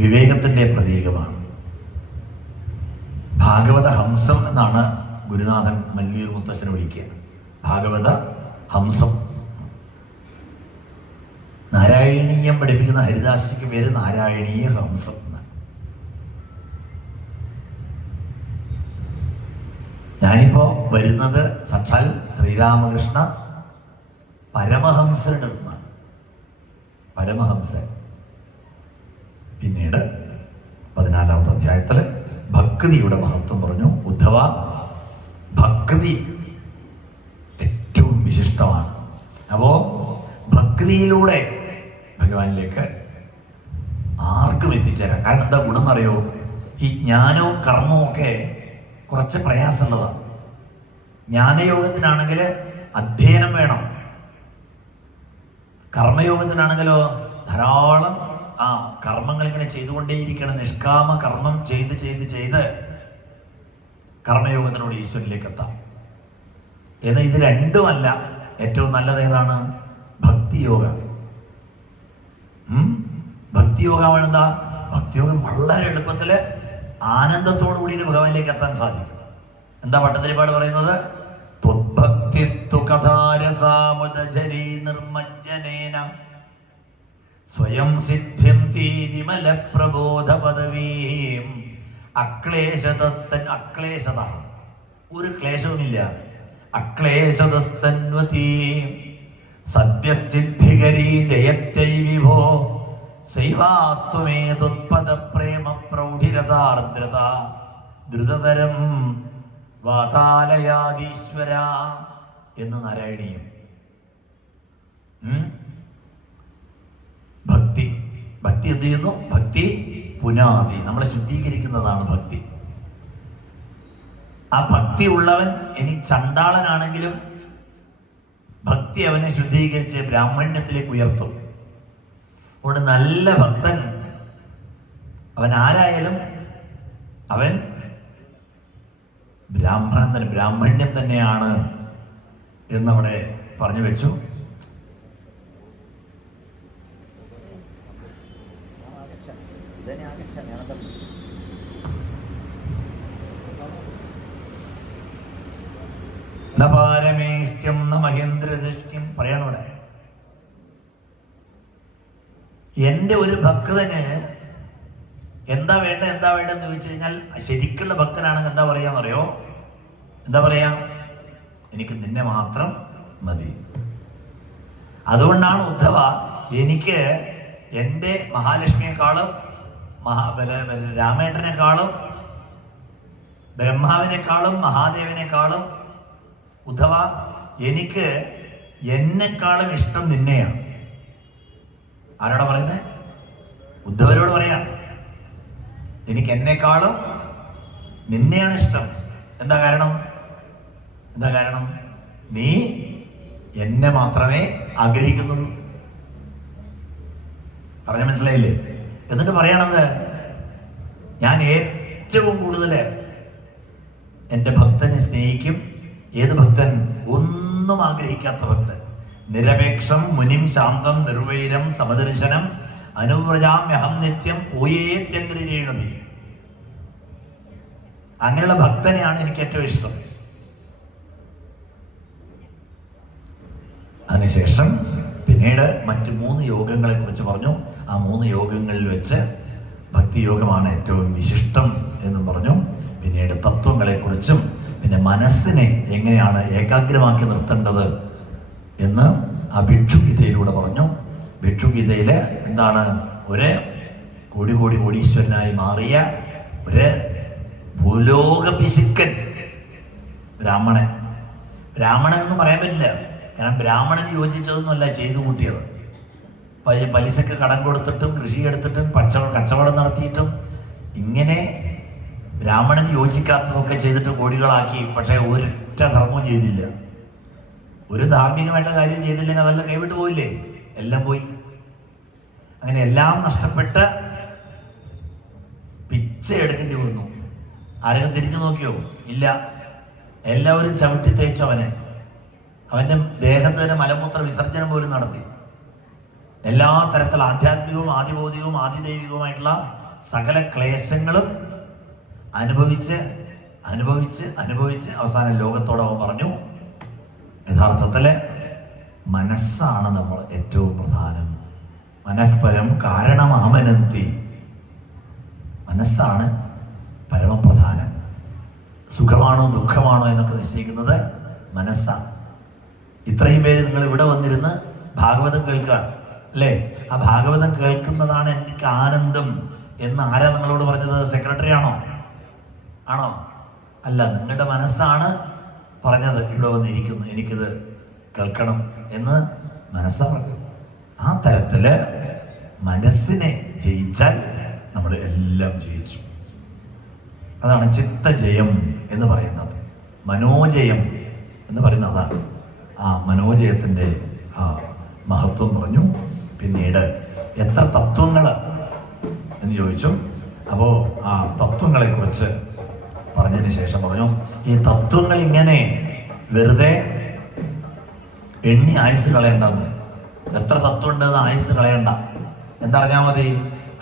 വിവേകത്തിൻ്റെ പ്രതീകമാണ്. ഭാഗവത ഹംസം എന്നാണ് ഗുരുനാഥൻ മല്ലൂർ മുത്തശ്ശനെ വിളിക്കുക. ഭാഗവത ഹംസം. നാരായണീയം പഠിപ്പിക്കുന്ന ഹരിദാസിക്ക് പേര് നാരായണീയ ഹംസം എന്നാണ്. ഞാനിപ്പോ വരുന്നത് സാക്ഷാൽ ശ്രീരാമകൃഷ്ണ പരമഹംസരുടെ അടുത്താണ്. പരമഹംസൻ പിന്നീട് 14-ാമത്തെ അധ്യായത്തിൽ ഭക്തിയുടെ മഹത്വം പറഞ്ഞു. ഉദ്ധവ, ഭക്തി ഏറ്റവും വിശിഷ്ടമാണ്. അപ്പോ ഭക്തിയിലൂടെ ഭഗവാനിലേക്ക് ആർക്കും എത്തിച്ചേരാം. കാരണം എന്താ ഗുണം എന്നറിയോ? ഈ ജ്ഞാനവും കർമ്മവും ഒക്കെ കുറച്ച് പ്രയാസമുള്ളതാണ്. ജ്ഞാനയോഗത്തിനാണെങ്കിൽ അധ്യയനം വേണം. കർമ്മയോഗത്തിനാണെങ്കിലോ ധാരാളം കർമ്മങ്ങൾ ഇങ്ങനെ ചെയ്തുകൊണ്ടേയിരിക്കണം. നിഷ്കാമ കർമ്മം ചെയ്ത് ചെയ്ത് ചെയ്ത് കർമ്മയോഗത്തിനോട് ഈശ്വരനിലേക്ക് എത്താം. എന്നാൽ ഇത് രണ്ടുമല്ല. ഏറ്റവും നല്ലത് ഏതാണ്? ഭക്തിയോഗം. ഭക്തിയോഗമാണ് എന്താ? ഭക്തിയോഗം വളരെ എളുപ്പത്തില് ആനന്ദത്തോടു കൂടി ഭഗവാനിലേക്ക് എത്താൻ സാധിക്കും. എന്താ പട്ടതിരിപ്പാട് പറയുന്നത്? ത്വദ്ഭക്തിസ്തു കഥാരസാമുദജരീ നിർമ്മജ്ജനേന സ്വയം സിദ്ധ്യന്തി വിമല പ്രബോധ പദവീം അക്ലേശതസ്തൻ. അക്ലേശത, ഒരു ക്ലേശവുമില്ല. അക്ലേശതസ്തന്വതീ സദ്യസിദ്ധികരീ ജയത്യൈ വിഭോ സൈവാസ്തുമേ തുത്പദ പ്രേമ പ്രൗഢിരസാർദ്രത ദ്രുതതരം വാതാലയാദീശ്വര എന്ന് നാരായണീയം. ഭക്തി. ഭക്തി എന്ത് ചെയ്യുന്നു? ഭക്തി പുനാതി, നമ്മളെ ശുദ്ധീകരിക്കുന്നതാണ് ഭക്തി. ആ ഭക്തി ഉള്ളവൻ ഇനി ചണ്ടാളനാണെങ്കിലും ഭക്തി അവനെ ശുദ്ധീകരിച്ച് ബ്രാഹ്മണ്യത്തിലേക്ക് ഉയർത്തും. അതുകൊണ്ട് നല്ല ഭക്തൻ അവൻ ആരായാലും അവൻ ബ്രാഹ്മണ്യം തന്നെയാണ് എന്നവിടെ പറഞ്ഞു വെച്ചു. പാരമേഷ്ട്യം മഹേന്ദ്രദൃഷ്ട്യം പറയാനോടെ. എന്റെ ഒരു ഭക്തന് എന്താ വേണ്ടെന്ന് ചോദിച്ചു കഴിഞ്ഞാൽ, ശരിക്കുള്ള ഭക്തനാണെങ്കിൽ എന്താ പറയാന്നറിയോ? എന്താ പറയാ? എനിക്ക് നിന്നെ മാത്രം മതി. അതുകൊണ്ടാണ് ഉദ്ധവ, എനിക്ക് എൻ്റെ മഹാലക്ഷ്മിയെക്കാളും രാമേട്ടനെക്കാളും ബ്രഹ്മാവിനേക്കാളും മഹാദേവനേക്കാളും ഉദ്ധവ എനിക്ക് എന്നെക്കാളും ഇഷ്ടം നിന്നെയാണ്. ആരോടാ പറയുന്നത്? ഉദ്ധവരോട് പറയാം. എനിക്ക് എന്നെക്കാളും നിന്നെയാണ് ഇഷ്ടം. എന്താ കാരണം? നീ എന്നെ മാത്രമേ ആഗ്രഹിക്കുന്നുള്ളൂ. പറഞ്ഞ മനസ്സിലായില്ലേ? എന്നിട്ട് പറയണത്, ഞാൻ ഏറ്റവും കൂടുതൽ എൻ്റെ ഭക്തനെ സ്നേഹിക്കും. ഏത് ഭക്തൻ? ഒന്നും ആഗ്രഹിക്കാത്ത ഭക്തൻ. നിരപേക്ഷം മുനിം ശാന്തം നിർവൈരം സമദർശനം അനുവ്രജാമ്യഹം നിത്യം ഓയേത്യഗ്രേണമേ. അങ്ങനെയുള്ള ഭക്തനെയാണ് എനിക്ക് ഏറ്റവും ഇഷ്ടം. അതിനുശേഷം പിന്നീട് മറ്റ് 3 യോഗങ്ങളെ കുറിച്ച് പറഞ്ഞു. ആ 3 യോഗങ്ങളിൽ വെച്ച് ഭക്തിയോഗമാണ് ഏറ്റവും വിശിഷ്ടം എന്നും പറഞ്ഞു. പിന്നീട് തത്വങ്ങളെക്കുറിച്ചും പിന്നെ മനസ്സിനെ എങ്ങനെയാണ് ഏകാഗ്രമാക്കി നിർത്തേണ്ടത് എന്ന് ആ ഭിക്ഷുഗീതയിലൂടെ പറഞ്ഞു. ഭിക്ഷുഗീതയില് എന്താണ്? ഒരു കോടീശ്വരനായി മാറിയ ഒരു ഭൂലോക പിശുക്കൻ ബ്രാഹ്മണൻ എന്ന് പറയാൻ പറ്റില്ല. കാരണം ബ്രാഹ്മണന് യോജിച്ചതൊന്നുമല്ല ചെയ്തു കൂട്ടിയത്. പലിശക്ക് കടം കൊടുത്തിട്ടും കൃഷി എടുത്തിട്ടും കച്ചവടം നടത്തിയിട്ടും ഇങ്ങനെ ബ്രാഹ്മണന് യോജിക്കാത്തതൊക്കെ ചെയ്തിട്ട് കോടികളാക്കി. പക്ഷെ ഒരൊറ്റ ധർമ്മവും ചെയ്തില്ല. ഒരു ധാർമ്മികമായിട്ടുള്ള കാര്യം ചെയ്തില്ലെങ്കിൽ അതെല്ലാം കൈവിട്ട് പോയില്ലേ? എല്ലാം പോയി. അങ്ങനെ എല്ലാം നഷ്ടപ്പെട്ട് പിച്ച എടുക്കേണ്ടി വന്നു. ആരെങ്കിലും തിരിഞ്ഞു നോക്കിയോ? ഇല്ല. എല്ലാവരും ചവിട്ടി തേച്ചു അവന്റെ ദേഹത്ത് തന്നെ മലമൂത്ര വിസർജനം പോലും നടത്തി. എല്ലാ തരത്തിലുള്ള ആധ്യാത്മികവും ആദിഭൗതികവും ആദിദൈവികവുമായിട്ടുള്ള സകല ക്ലേശങ്ങളും അനുഭവിച്ച് അനുഭവിച്ച് അനുഭവിച്ച് അവസാനം ലോകത്തോട് അവൻ പറഞ്ഞു, യഥാർത്ഥത്തില് മനസ്സാണ് നമ്മൾ ഏറ്റവും പ്രധാനം. മനഃപരം കാരണമാമനന്തി. മനസ്സാണ് പരമപ്രധാനം. സുഖമാണോ ദുഃഖമാണോ എന്നൊക്കെ നിശ്ചയിക്കുന്നത് മനസ്സാണ്. ഇത്രയും പേര് നിങ്ങൾ ഇവിടെ വന്നിരുന്ന് ഭാഗവതം കേൾക്കുക അല്ലേ? ആ ഭാഗവതം കേൾക്കുന്നതാണ് എനിക്ക് ആനന്ദം എന്ന് ആരാ നിങ്ങളോട് പറഞ്ഞത്? സെക്രട്ടറി ആണോ? അല്ല, നിങ്ങളുടെ മനസ്സാണ് പറഞ്ഞത് ഇവിടെ വന്നിരിക്കുന്നു, എനിക്കിത് കേൾക്കണം എന്ന് മനസ്സാ പറഞ്ഞത്. ആ തരത്തില് മനസ്സിനെ ജയിച്ചാൽ നമ്മൾ എല്ലാം ജയിച്ചു. അതാണ് ചിത്തജയം എന്ന് പറയുന്നത്. മനോജയം എന്ന് പറയുന്നത് അതാണ്. ആ മനോജയത്തിൻ്റെ മഹത്വം പറഞ്ഞു. പിന്നീട് എത്ര തത്വങ്ങൾ എന്ന് ചോദിച്ചു. അപ്പോൾ ആ തത്വങ്ങളെ കുറിച്ച് പറഞ്ഞതിന് ശേഷം പറഞ്ഞു, ഈ തത്വങ്ങൾ ഇങ്ങനെ വെറുതെ എണ്ണി ആയുസ് കളയണ്ടെന്ന്. എത്ര തത്വം ഉണ്ടെന്ന് ആയുസ് കളയണ്ട. എന്തറിഞ്ഞാൽ മതി?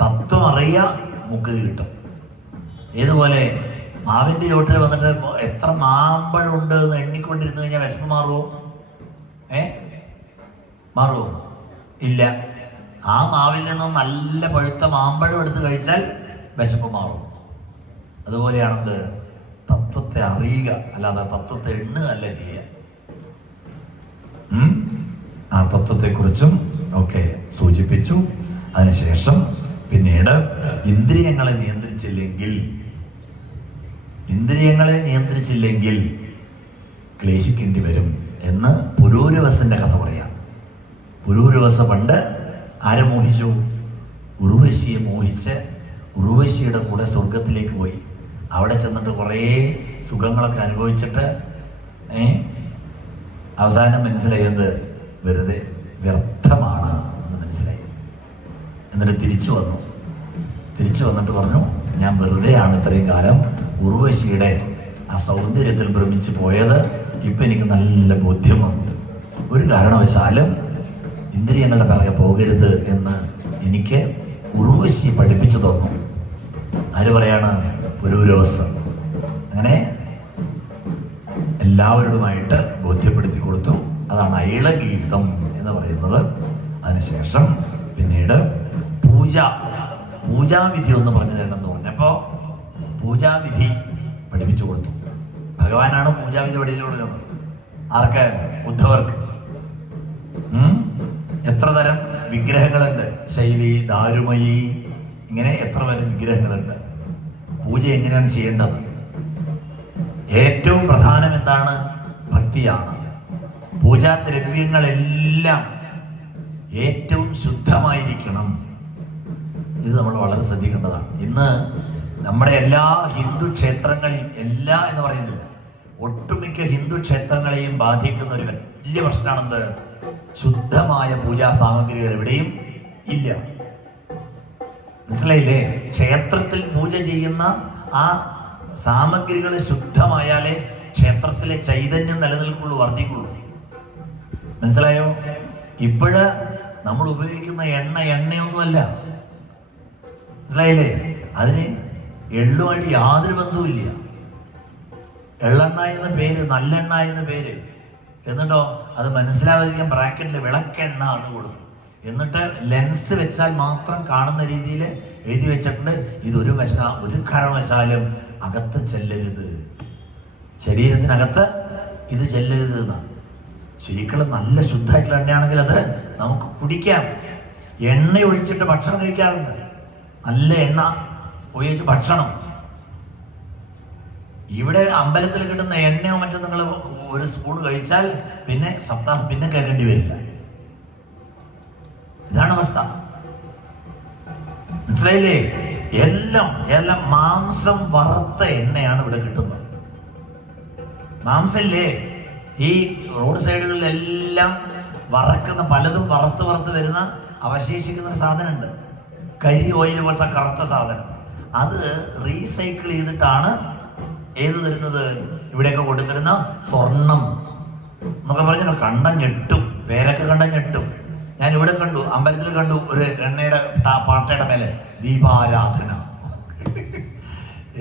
തത്വം അറിയുക, മുക്തി കിട്ടും. ഏതുപോലെ മാവിൻ്റെ ചോട്ടിൽ വന്നിട്ട് എത്ര മാമ്പഴമുണ്ട് എന്ന് എണ്ണിക്കൊണ്ടിരുന്നു കഴിഞ്ഞാൽ വിശപ്പ് മാറുമോ? മാറുമോ? ഇല്ല. ആ മാവിൽ നിന്നും നല്ല പഴുത്ത മാമ്പഴം എടുത്ത് കഴിച്ചാൽ വിശപ്പ് മാറും. അതുപോലെയാണെന്ത്? തത്വത്തെ അറിയുക, അല്ലാതെ തത്വത്തെ എണ്ണുക അല്ല ചെയ്യുക. ആ തത്വത്തെക്കുറിച്ചും ഒക്കെ സൂചിപ്പിച്ചു. അതിനുശേഷം പിന്നീട് ഇന്ദ്രിയങ്ങളെ നിയന്ത്രിച്ചില്ലെങ്കിൽ ക്ലേശിക്കേണ്ടി വരും എന്ന് പുരൂരവസന്റെ കഥ പറയാം. പുരൂരവസ പണ്ട് ആരെ മോഹിച്ചു? ഉർവശിയെ മോഹിച്ച് ഉർവശിയുടെ കൂടെ സ്വർഗത്തിലേക്ക് പോയി. അവിടെ ചെന്നിട്ട് കുറേ സുഖങ്ങളൊക്കെ അനുഭവിച്ചിട്ട് അവസാനം മനസ്സിലായത് വെറുതെ വ്യർത്ഥമാണ് എന്ന് മനസ്സിലായി. എന്നിട്ട് തിരിച്ചു വന്നിട്ട് പറഞ്ഞു, ഞാൻ വെറുതെയാണ് ഇത്രയും കാലം ഉർവശിയുടെ ആ സൗന്ദര്യത്തിൽ ഭ്രമിച്ചു പോയത്. ഇപ്പം എനിക്ക് നല്ല ബോധ്യം വന്നു. ഒരു കാരണവശാലും ഇന്ദ്രിയങ്ങളുടെ പിറകെ പോകരുത് എന്ന് എനിക്ക് ഉർവശി പഠിപ്പിച്ചു തന്നു. ആര് പറയാണ്? പുരൂരവസ്ഥ. അങ്ങനെ എല്ലാവരോടുമായിട്ട് ബോധ്യപ്പെടുത്തി കൊടുത്തു. അതാണ് ഐളഗീതം എന്ന് പറയുന്നത്. അതിനുശേഷം പിന്നീട് പൂജാവിധി ഒന്ന് പറഞ്ഞു തരണമെന്ന് പറഞ്ഞപ്പോൾ പൂജാവിധി പഠിപ്പിച്ചു കൊടുത്തു. ഭഗവാനാണ് പൂജാവിധി പഠിപ്പിച്ചു കൊടുക്കുന്നത്. ആർക്ക്? ഉദ്ധവർക്ക്. എത്ര തരം വിഗ്രഹങ്ങളുണ്ട്? ശൈലി, ദാരുമയി, ഇങ്ങനെ എത്ര തരം വിഗ്രഹങ്ങളുണ്ട്. പൂജ എങ്ങനെയാണ് ചെയ്യേണ്ടത്? ഏറ്റവും പ്രധാനം എന്താണ്? ഭക്തിയാണ്. പൂജാദ്രവ്യങ്ങളെല്ലാം ഏറ്റവും ശുദ്ധമായിരിക്കണം. ഇത് നമ്മൾ വളരെ ശ്രദ്ധിക്കേണ്ടതാണ്. ഇന്ന് നമ്മുടെ എല്ലാ ഹിന്ദു ക്ഷേത്രങ്ങളെയും, എല്ലാ എന്ന് പറയുന്നില്ല, ഒട്ടുമിക്ക ഹിന്ദു ക്ഷേത്രങ്ങളെയും ബാധിക്കുന്ന ഒരു വലിയ പ്രശ്നമാണെന്ത്? ശുദ്ധമായ പൂജാ സാമഗ്രികൾ എവിടെയും ഇല്ല. മനസ്സിലായില്ലേ? ക്ഷേത്രത്തിൽ പൂജ ചെയ്യുന്ന ആ സാമഗ്രികൾ ശുദ്ധമായാലേ ക്ഷേത്രത്തിലെ ചൈതന്യം നിലനിൽക്കുള്ളൂ, വർദ്ധിക്കുള്ളൂ. മനസ്സിലായോ? ഇപ്പോഴ് നമ്മൾ ഉപയോഗിക്കുന്ന എണ്ണയൊന്നുമല്ല. മനസ്സിലായില്ലേ? അതിന് എള്ളുമായിട്ട് യാതൊരു ബന്ധവുമില്ല. എള്ളെണ്ണ എന്ന പേര്, നല്ലെണ്ണ എന്ന പേര്. എന്നിട്ടോ അത് മനസ്സിലാവാതിരിക്കാൻ ബ്രാക്കറ്റിൽ വിളക്കെണ്ണ എന്ന് കൊടുക്കും. എന്നിട്ട് ലെൻസ് വെച്ചാൽ മാത്രം കാണുന്ന രീതിയിൽ എഴുതി വെച്ചിട്ടുണ്ട്, ഇതൊരു കാരണവശാലും അകത്ത് ചെല്ലരുത്, ശരീരത്തിനകത്ത് ഇത് ചെല്ലരുത് എന്നാണ്. ശരിക്കും നല്ല ശുദ്ധമായിട്ടുള്ള എണ്ണയാണെങ്കിൽ അത് നമുക്ക് കുടിക്കാം. എണ്ണ ഒഴിച്ചിട്ട് ഭക്ഷണം കഴിക്കാറുണ്ട്. നല്ല എണ്ണ ഉപയോഗിച്ച് ഭക്ഷണം. ഇവിടെ അമ്പലത്തിൽ കിട്ടുന്ന എണ്ണയോ മറ്റോ നിങ്ങൾ ഒരു സ്പൂൺ കഴിച്ചാൽ പിന്നെ സപ്താഹം പിന്നെ കേൾക്കേണ്ടി വരില്ല. ഇതാണ് അവസ്ഥ. മനസ്സിലായില്ലേ? എല്ലാം മാംസം വറുത്ത എണ്ണയാണ് ഇവിടെ കിട്ടുന്നത്. മാംസല്ലേ ഈ റോഡ് സൈഡുകളിലെല്ലാം വറക്കുന്ന പലതും വറുത്ത് വരുന്ന അവശേഷിക്കുന്ന ഒരു സാധനമുണ്ട്. കരി ഓയിൽ പോലത്തെ കറുത്ത സാധനം. അത് റീസൈക്കിൾ ചെയ്തിട്ടാണ് ഏത് തരുന്നത്? ഇവിടെയൊക്കെ കൊണ്ടുതരുന്ന സ്വർണം എന്നൊക്കെ പറഞ്ഞാൽ കണ്ട ഞെട്ടും, പേരൊക്കെ കണ്ട ഞെട്ടും. ഞാൻ ഇവിടെ കണ്ടു, അമ്പലത്തിൽ കണ്ടു, ഒരു എണ്ണയുടെ പാട്ടയുടെ മേലെ ദീപാരാധന.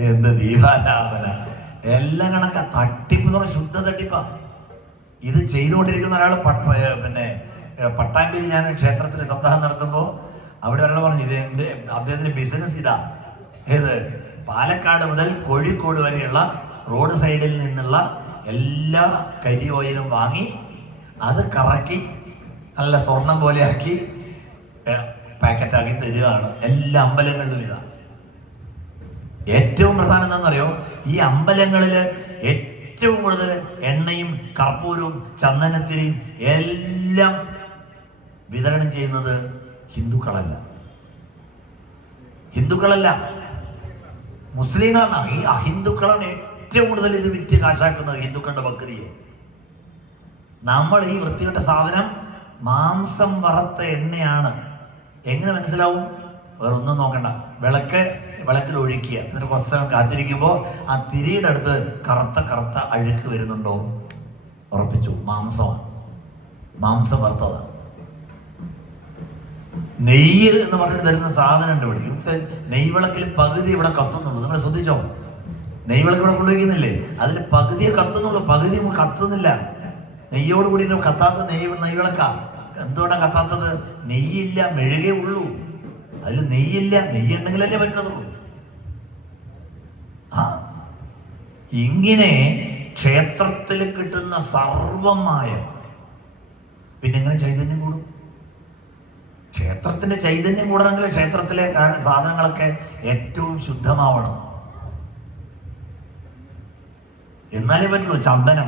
എന്ത് ദീപാരാധന, എല്ലാം കണക്കാ. തട്ടിപ്പ് എന്ന് പറഞ്ഞാൽ ശുദ്ധ തട്ടിപ്പാ. ഇത് ചെയ്തുകൊണ്ടിരിക്കുന്ന ഒരാൾ പിന്നെ പട്ടാമ്പിയിൽ ഞാൻ ക്ഷേത്രത്തിൽ സപ്താഹം നടത്തുമ്പോൾ അവിടെ ഒരാൾ പറഞ്ഞു, ഇത് എൻ്റെ അദ്ദേഹത്തിന്റെ ബിസിനസ് ഇതാ. ഏത്? പാലക്കാട് മുതൽ കോഴിക്കോട് വരെയുള്ള റോഡ് സൈഡിൽ നിന്നുള്ള എല്ലാ കരി ഓയിലും വാങ്ങി അത് കറക്കി നല്ല സ്വർണം പോലെ ആക്കി പാക്കറ്റാക്കി തരികയാണ് എല്ലാ അമ്പലങ്ങളിലും. ഇതാ ഏറ്റവും പ്രധാനം എന്താണെന്നറിയോ? ഈ അമ്പലങ്ങളില് ഏറ്റവും കൂടുതൽ എണ്ണയും കർപ്പൂരവും ചന്ദനത്തിനെയും എല്ലാം വിതരണം ചെയ്യുന്നത് ഹിന്ദുക്കളല്ല, മുസ്ലിങ്ങളാണ്. ഈ അഹിന്ദുക്കളാണ് ഏറ്റവും കൂടുതൽ ഇത് വിറ്റ് കാശാക്കുന്നത്, ഹിന്ദുക്കളുടെ ഭക്തിയെ. നമ്മൾ ഈ വൃത്തികെട്ട സാധനം മാംസം വറുത്ത എണ്ണയാണ്. എങ്ങനെ മനസ്സിലാവും? വേറെ ഒന്നും നോക്കണ്ട, വിളക്കിൽ ഒഴിക്കുക, എന്നിട്ട് കുറച്ച് സമയം കാത്തിരിക്കുമ്പോൾ ആ തിരിയുടെ അടുത്ത് കറുത്ത അഴുക്ക് വരുന്നുണ്ടോ? ഉറപ്പിച്ചു, മാംസം വറുത്തതാണ്. നെയ്യ് എന്ന് പറഞ്ഞിട്ട് തരുന്ന സാധനം ഉണ്ട് ഇവിടെ. ഇവിടുത്തെ നെയ്വിളക്കിൽ പകുതി ഇവിടെ കത്തുന്നുള്ളൂ. നിങ്ങൾ ശ്രദ്ധിച്ചോ? നെയ്വിളക്ക് ഇവിടെ കൊണ്ടുവയ്ക്കുന്നില്ലേ, അതിൽ പകുതിയെ കത്തുന്നുള്ളൂ, പകുതി കത്തുന്നില്ല. നെയ്യോട് കൂടി കത്താത്ത നെയ്വിളക്കാ. എന്തുകൊണ്ടാണ് കത്താത്തത്? നെയ്യില്ല, മെഴുകേ ഉള്ളൂ. അതിൽ നെയ്യില്ല. നെയ്യുണ്ടെങ്കിലല്ലേ പറ്റുള്ളൂ. ഇങ്ങനെ ക്ഷേത്രത്തിൽ കിട്ടുന്ന സർവമായ പിന്നെ എങ്ങനെ ചൈതന്യം കൂടും? ക്ഷേത്രത്തിന്റെ ചൈതന്യം കൂടണമെങ്കിൽ ക്ഷേത്രത്തിലെ സാധനങ്ങളൊക്കെ ഏറ്റവും ശുദ്ധമാവണം, എന്നാലേ പറ്റുള്ളൂ. ചന്ദനം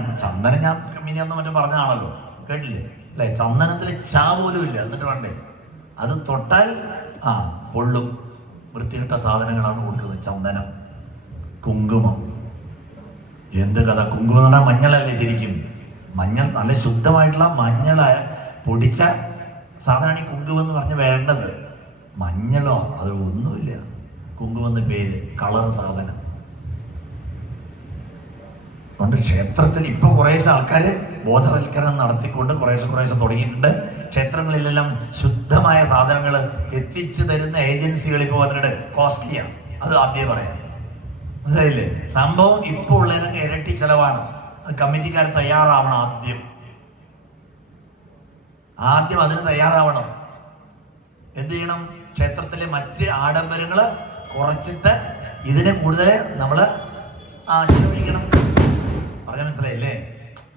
ഞാൻ മിനിയൊന്നും മറ്റും പറഞ്ഞതാണല്ലോ, കേട്ടില്ലേ? അല്ലെ, ചന്ദനത്തിൽ ചാ പോലും ഇല്ല, എന്നിട്ട് വേണ്ടേ അത് തൊട്ടാൽ പൊള്ളും. വൃത്തികെട്ട സാധനങ്ങളാണ് കൊടുക്കുന്നത്. ചന്ദനം, കുങ്കുമം. എന്ത് കഥ! കുങ്കുമം എന്ന് പറഞ്ഞാൽ മഞ്ഞളല്ലേ ശരിക്കും? മഞ്ഞൾ, നല്ല ശുദ്ധമായിട്ടുള്ള മഞ്ഞളായ പൊടിച്ച സാധനമാണ് ഈ കുങ്കുമം എന്ന് പറഞ്ഞ് വേണ്ടത്. മഞ്ഞളോ അത് ഒന്നുമില്ല. കുങ്കുമെന്ന് പേര്, കളർ സാധനം. അതുകൊണ്ട് ക്ഷേത്രത്തിൽ ഇപ്പൊ കുറേശ്ശെ ആൾക്കാര് ബോധവൽക്കരണം നടത്തിക്കൊണ്ട് കുറേശ്ശെ തുടങ്ങിയിട്ടുണ്ട്. ക്ഷേത്രങ്ങളിലെല്ലാം ശുദ്ധമായ സാധനങ്ങൾ എത്തിച്ചു തരുന്ന ഏജൻസികൾ ഇപ്പോൾ വന്നിട്ട് കോസ്റ്റ്ലിയാണ്. അത് ആദ്യം പറയാം, മനസ്സിലായില്ലേ? സംഭവം ഇപ്പോൾ ഉള്ളതിനൊക്കെ ഇരട്ടി ചെലവാണ്. അത് കമ്മിറ്റിക്കാർ തയ്യാറാവണം. ആദ്യം അതിന് തയ്യാറാവണം. എന്ത് ചെയ്യണം? ക്ഷേത്രത്തിലെ മറ്റ് ആഡംബരങ്ങള് കുറച്ചിട്ട് ഇതിനെ കൂടുതൽ നമ്മള് ചെലവഴിക്കണം. പറഞ്ഞ മനസ്സിലായില്ലേ?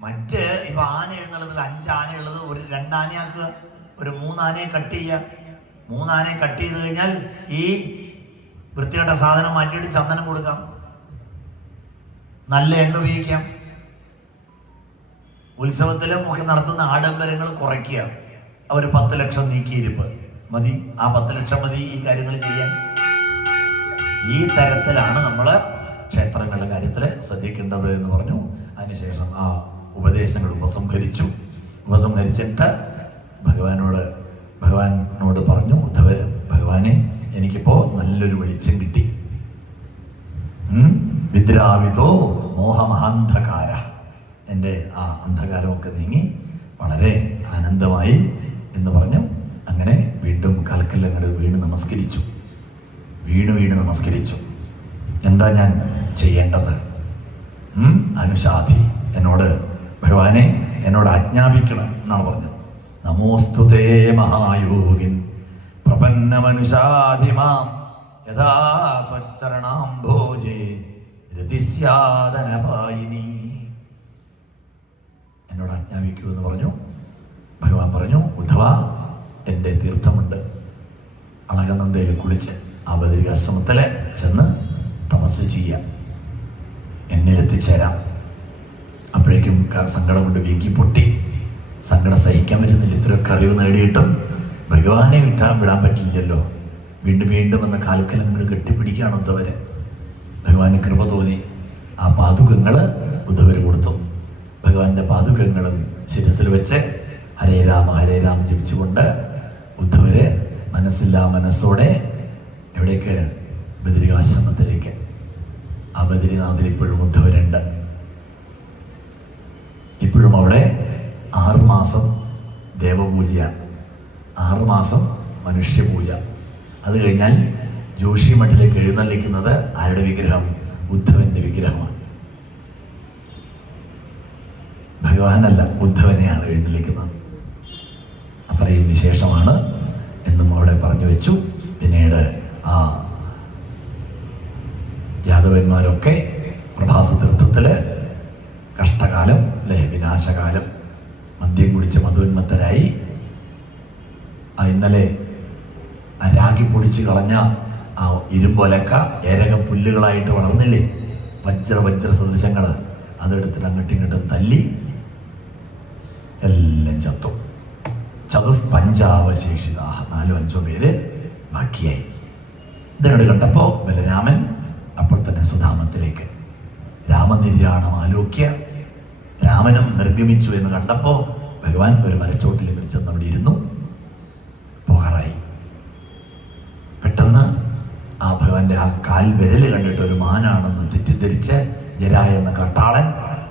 മറ്റ് ഇപ്പൊ ആന എഴുന്നള്ളതിൽ 5 ആനയുള്ളത് ഒരു 2 ആനയാക്കുക, ഒരു 3 ആനയെ കട്ട് ചെയ്യുക. 3 ആനയെ കട്ട് ചെയ്ത് കഴിഞ്ഞാൽ ഈ വൃത്തികെട്ട സാധനം മാറ്റിയിട്ട് ചന്ദനം കൊടുക്കാം, നല്ല എണ്ണ ഉപയോഗിക്കാം. ഉത്സവത്തിലും ഒക്കെ നടത്തുന്ന ആഡംബരങ്ങൾ കുറയ്ക്കുക. അവർ 10 ലക്ഷം നീക്കിയിരിപ്പ് മതി, ആ 10 ലക്ഷം മതി ഈ കാര്യങ്ങൾ ചെയ്യാൻ. ഈ തരത്തിലാണ് നമ്മൾ ക്ഷേത്രങ്ങളുടെ കാര്യത്തിൽ ശ്രദ്ധിക്കേണ്ടത് എന്ന് പറഞ്ഞു. അതിനുശേഷം ആ ഉപദേശങ്ങൾ ഉപസംഹരിച്ചിട്ട് ഭഗവാനോട് പറഞ്ഞു, ഉദ്ധവര്, ഭഗവാനെ, എനിക്കിപ്പോ നല്ലൊരു വെളിച്ചം കിട്ടി. വിദ്രാവിതോ മോഹമഹാന്ധകാര, എൻ്റെ ആ അന്ധകാരമൊക്കെ നീങ്ങി വളരെ ആനന്ദമായി എന്ന് പറഞ്ഞു. അങ്ങനെ വീണ്ടും കാൽക്കൽ അങ്ങോട്ട് വീണ് നമസ്കരിച്ചു. എന്താ ഞാൻ ചെയ്യേണ്ടത്? അനുശാധി, എന്നോട് ഭഗവാനെ എന്നോട് ആജ്ഞാപിക്കണം എന്നാണ് പറഞ്ഞത്. നമോസ്തുതേ മഹായോഗിൻ പ്രപന്നമനുശാധിമാം യഥാ ത്വച്ചരണാംഭോജേ രതിസ്യാദനപായിനി. എന്നോട് ആജ്ഞാപിക്കൂ എന്ന് പറഞ്ഞു. ഭഗവാൻ പറഞ്ഞു, ഉദ്ധവ, എൻ്റെ തീർത്ഥമുണ്ട്, അളകനന്ദയിൽ കുളിച്ച് ആ ബദരികാശ്രമത്തില് ചെന്ന് തപസ് ചെയ്യാം, എന്നിലെത്തിച്ചേരാം. അപ്പോഴേക്കും സങ്കടം കൊണ്ട് വീക്കി പൊട്ടി, സങ്കടം സഹിക്കാൻ പറ്റുന്നില്ല. ഇത്രയൊക്കെ അറിവ് നേടിയിട്ടും ഭഗവാനെ വിടാൻ പറ്റില്ലല്ലോ. വീണ്ടും എന്ന കാൽക്കലങ്ങൾ കെട്ടിപ്പിടിക്കുകയാണ് ഉദ്ധവര്. ഭഗവാന് കൃപ തോന്നി. ആ പാതുകങ്ങള് ഉദ്ധവര് കൊടുത്തു. ഭഗവാന്റെ പാതുകങ്ങളും ശിരസിൽ വെച്ച് ഹരേ രാമ ജപിച്ചുകൊണ്ട് ഉദ്ധവര് മനസ്സോടെ എവിടേക്ക്? ബദരികാശ്രമത്തിലേക്ക്. ആ ബദരിനാഥിൽ ഇപ്പോഴും ഉദ്ധവരുണ്ട്. ഇപ്പോഴും അവിടെ 6 മാസം ദേവപൂജ, 6 മാസം മനുഷ്യപൂജ. അത് കഴിഞ്ഞാൽ ജോഷി മഠിലേക്ക് എഴുന്നള്ളിക്കുന്നത് ആരുടെ വിഗ്രഹം? ഉദ്ധവന്റെ വിഗ്രഹമാണ്. ഭഗവാനല്ല, ഉദ്ധവനെയാണ് എഴുന്നള്ളിക്കുന്നത്. അത്രയും വിശേഷമാണ് എന്നും അവിടെ പറഞ്ഞു വെച്ചു. പിന്നീട് ആ യാദവന്മാരൊക്കെ പ്രഭാസ തീർത്ഥത്തില് കഷ്ടകാലം അല്ലെ, വിനാശകാലം, മദ്യം കുടിച്ച് മധുന്മത്തരായി. ഇന്നലെ ആ രാഗി പൊടിച്ച് കളഞ്ഞ ആ ഇരുമ്പൊലക്ക ഏരക പുല്ലുകളായിട്ട് വളർന്നില്ലേ, വജ്ര സദൃശങ്ങൾ, അതെടുത്തിട്ട് അങ്ങോട്ടും ഇങ്ങോട്ടും തല്ലി എല്ലാം ചത്തു. ചതുർപഞ്ചാവശേഷിത, 4-5 പേര് ബാക്കിയായി. ഇതിനോട് കണ്ടപ്പോ ബലരാമൻ അപ്പോൾ തന്നെ സുധാമത്തിലേക്ക് രാമനിര്യാണം ആലോക്യ രാമനും നിർഗമിച്ചു എന്ന് കണ്ടപ്പോ ഭഗവാൻ ഒരു മരച്ചോട്ടിലേക്ക് ചെന്ന് അവിടെ ഇരുന്നു. പോകാറായി. പെട്ടെന്ന് ആ ഭഗവാന്റെ ആ കാൽ വിരല് കണ്ടിട്ട് ഒരു മാനാണെന്ന് തെറ്റിദ്ധരിച്ച് ജരായ എന്ന കാട്ടാളൻ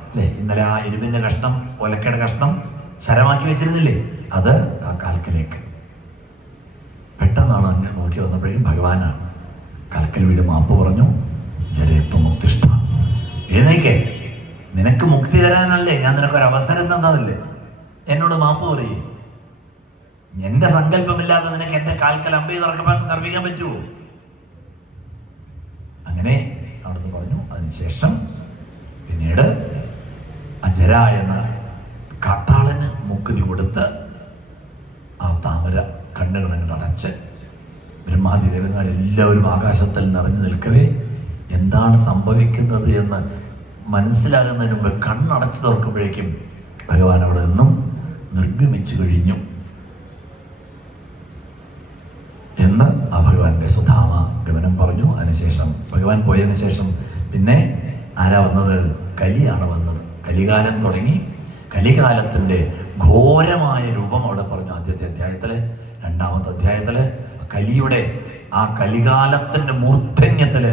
അല്ലെ, ഇന്നലെ ആ ഇരുമ്പിന്റെ കഷ്ണം, ഒലക്കയുടെ കഷ്ണം ശരമാക്കി വെച്ചിരുന്നില്ലേ, അത് ആ കാൽക്കലേക്ക് പെട്ടെന്നാണ് അങ്ങനെ നോക്കി വന്നപ്പോഴേക്കും ഭഗവാനാണ്. കലക്കൽ വീട് മാപ്പ് പറഞ്ഞു. ജലയത്വം മുക്തിഷ്ഠ, എഴുന്നേക്കേ, നിനക്ക് മുക്തി തരാനല്ലേ ഞാൻ നിനക്കൊരു അവസരം തന്നതല്ലേ, എന്നോട് മാപ്പ് പറയേ. എന്റെ സങ്കല്പമില്ലാതെ നിനക്ക് എന്റെ കാൽക്കൽ അമ്പി തർപ്പിക്കാൻ പറ്റുമോ? അങ്ങനെ അവിടുന്ന് പറഞ്ഞു. അതിനുശേഷം പിന്നീട് അജര എന്ന കാട്ടാളന് മുക്കുതി കൊടുത്ത് ആ താമര കണ്ണുകൾ അങ്ങോട്ട് അടച്ച് ബ്രഹ്മാദി ദേവന്മാരെല്ലാവരും ആകാശത്തിൽ നിറഞ്ഞു നിൽക്കവേ എന്താണ് സംഭവിക്കുന്നത് എന്ന് മനസ്സിലാകുന്നതിന് മുമ്പ് കണ്ണടച്ചു തുറക്കുമ്പോഴേക്കും ഭഗവാൻ അവിടെ നിന്നും നിർഗമിച്ചു കഴിഞ്ഞു എന്ന് ആ ഭഗവാന്റെ സുധാമ ഗമനം പറഞ്ഞു. അതിനുശേഷം ഭഗവാൻ പോയതിനു ശേഷം പിന്നെ ആരാ വന്നത്? കലിയാണ് വന്നത്. കലികാലം തുടങ്ങി. കലികാലത്തിന്റെ ഘോരമായ രൂപം അവിടെ പറഞ്ഞു. ആദ്യത്തെ അധ്യായത്തില്, 2ാമത്തെ അധ്യായത്തില് കലിയുടെ ആ കലികാലത്തിന്റെ മൂർധന്യത്തില്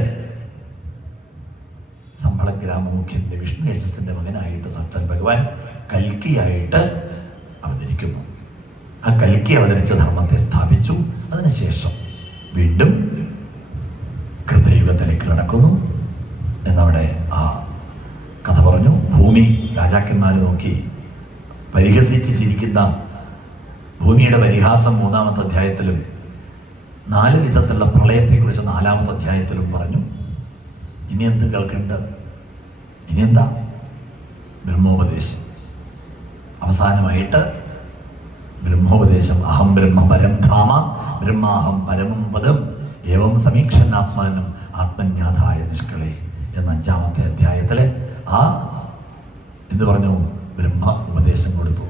സംഭള ഗ്രാമമുഖ്യന്റെ വിഷ്ണു യശസ്സിന്റെ മകനായിട്ട് സാക്ഷാൽ ഭഗവാൻ കൽക്കിയായിട്ട് അവതരിക്കുന്നു. ആ കൽക്കി അവതരിച്ച ധർമ്മത്തെ സ്ഥാപിച്ചു. അതിനുശേഷം വീണ്ടും കൃതയുഗത്തിലേക്ക് കടക്കുന്നു എന്നവിടെ ആ കഥ പറഞ്ഞു. ഭൂമി രാജാക്കന്മാരെ നോക്കി പരിഹസിച്ച് ചിരിക്കുന്ന ഭൂമിയുടെ പരിഹാസം 3ാമത്തെ അധ്യായത്തിലും 4 വിധത്തിലുള്ള പ്രളയത്തെക്കുറിച്ച് 4ാമത്തെ അധ്യായത്തിലും പറഞ്ഞു. ഇനി എന്ത് കേൾക്കേണ്ടത്? ഇനി എന്താ? ബ്രഹ്മോപദേശം. അവസാനമായിട്ട് ബ്രഹ്മോപദേശം. അഹം ബ്രഹ്മ പരം ധാമ ബ്രഹ്മാഹം പരമം പദം ഏവം സമീക്ഷനാത്മാനം ആത്മന്യാഥായ നിഷ്കളേ എന്ന 5ാമത്തെ അധ്യായത്തില് ആ എന്ത് പറഞ്ഞു? ബ്രഹ്മ ഉപദേശം കൊടുത്തു.